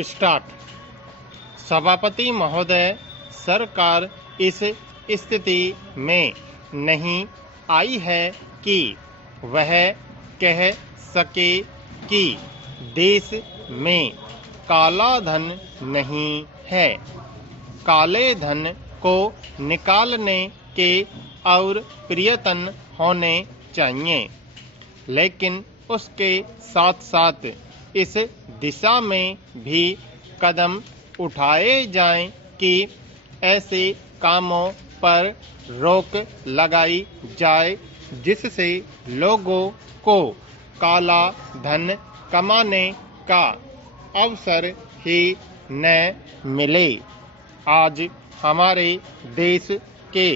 Start. सभापति महोदय, सरकार इस स्थिति में नहीं आई है कि वह कह सके कि देश में काला धन नहीं है। काले धन को निकालने के और प्रयत्न होने चाहिए, लेकिन उसके साथ साथ इस दिशा में भी कदम उठाए जाएं कि ऐसे कामों पर रोक लगाई जाए जिससे लोगों को काला धन कमाने का अवसर ही न मिले। आज हमारे देश के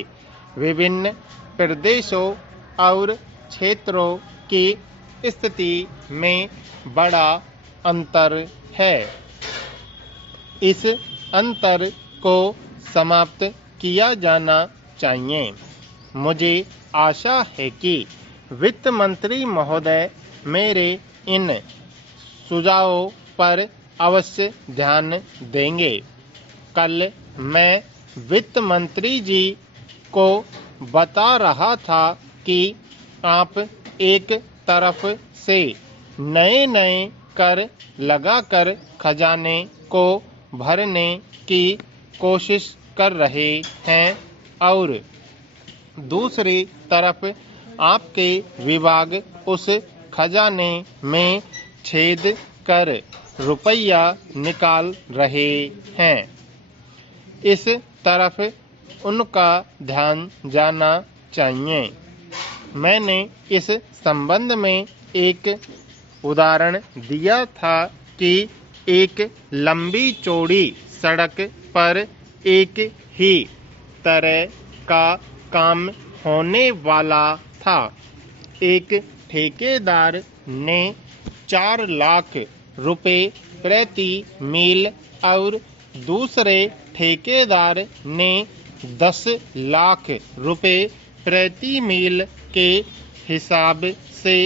विभिन्न प्रदेशों और क्षेत्रों की स्थिति में बड़ा अंतर है। इस अंतर को समाप्त किया जाना चाहिए। मुझे आशा है कि वित्त मंत्री महोदय मेरे इन सुझावों पर अवश्य ध्यान देंगे। कल मैं वित्त मंत्री जी को बता रहा था कि आप एक तरफ से नए कर लगाकर खजाने को भरने की कोशिश कर रहे हैं और दूसरी तरफ आपके विभाग उस खजाने में छेद कर रुपया निकाल रहे हैं। इस तरफ उनका ध्यान जाना चाहिए। मैंने इस संबंध में एक उदाहरण दिया था कि एक लंबी चौड़ी सड़क पर एक ही तरह का काम होने वाला था। एक ठेकेदार ने 4 लाख रुपए प्रति मील और दूसरे ठेकेदार ने 10 लाख रुपए प्रति मील के हिसाब से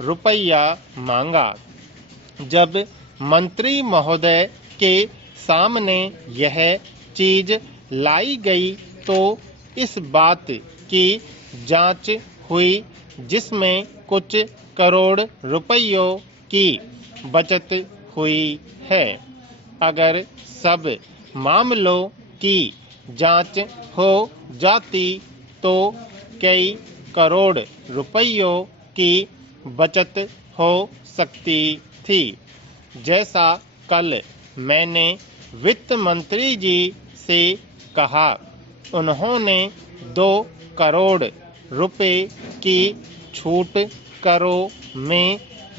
रुपया मांगा। जब मंत्री महोदय के सामने यह चीज लाई गई तो इस बात की जांच हुई जिसमें कुछ करोड़ रुपयों की बचत हुई है। अगर सब मामलों की जांच हो जाती तो कई करोड़ रुपयों की बचत हो सकती थी। जैसा कल मैंने वित्त मंत्री जी से कहा, उन्होंने 2 करोड़ रुपए की छूट करों में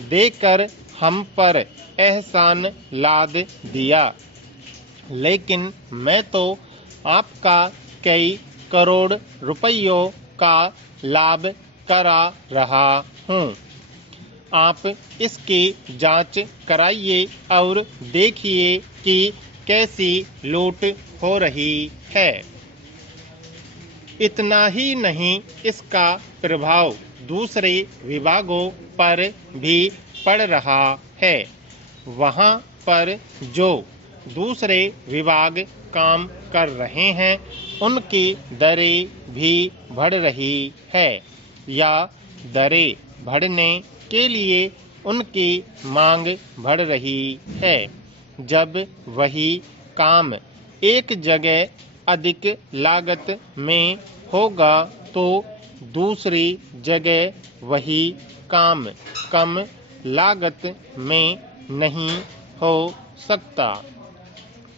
देकर हम पर एहसान लाद दिया, लेकिन मैं तो आपका कई करोड़ रुपयों का लाभ करा रहा हूँ। आप इसकी जांच कराइए और देखिए कि कैसी लूट हो रही है। इतना ही नहीं, इसका प्रभाव दूसरे विभागों पर भी पड़ रहा है। वहाँ पर जो दूसरे विभाग काम कर रहे हैं उनकी दरें भी बढ़ रही है या दरें बढ़ने के लिए उनकी मांग बढ़ रही है। जब वही काम एक जगह अधिक लागत में होगा तो दूसरी जगह वही काम कम लागत में नहीं हो सकता।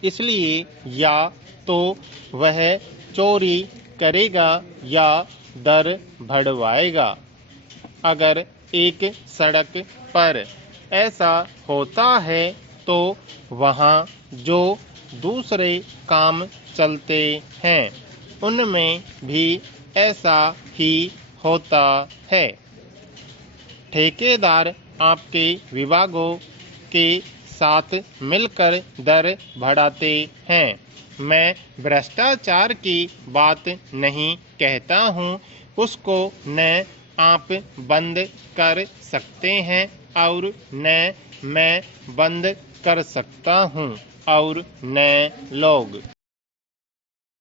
इसलिए या तो वह चोरी करेगा या दर बढ़वाएगा। अगर एक सड़क पर ऐसा होता है तो वहाँ जो दूसरे काम चलते हैं उनमें भी ऐसा ही होता है। ठेकेदार आपके विभागों के साथ मिलकर दर बढ़ाते हैं। मैं भ्रष्टाचार की बात नहीं कहता हूँ, उसको न आप बंद कर सकते हैं और न मैं बंद कर सकता हूँ और नए लोग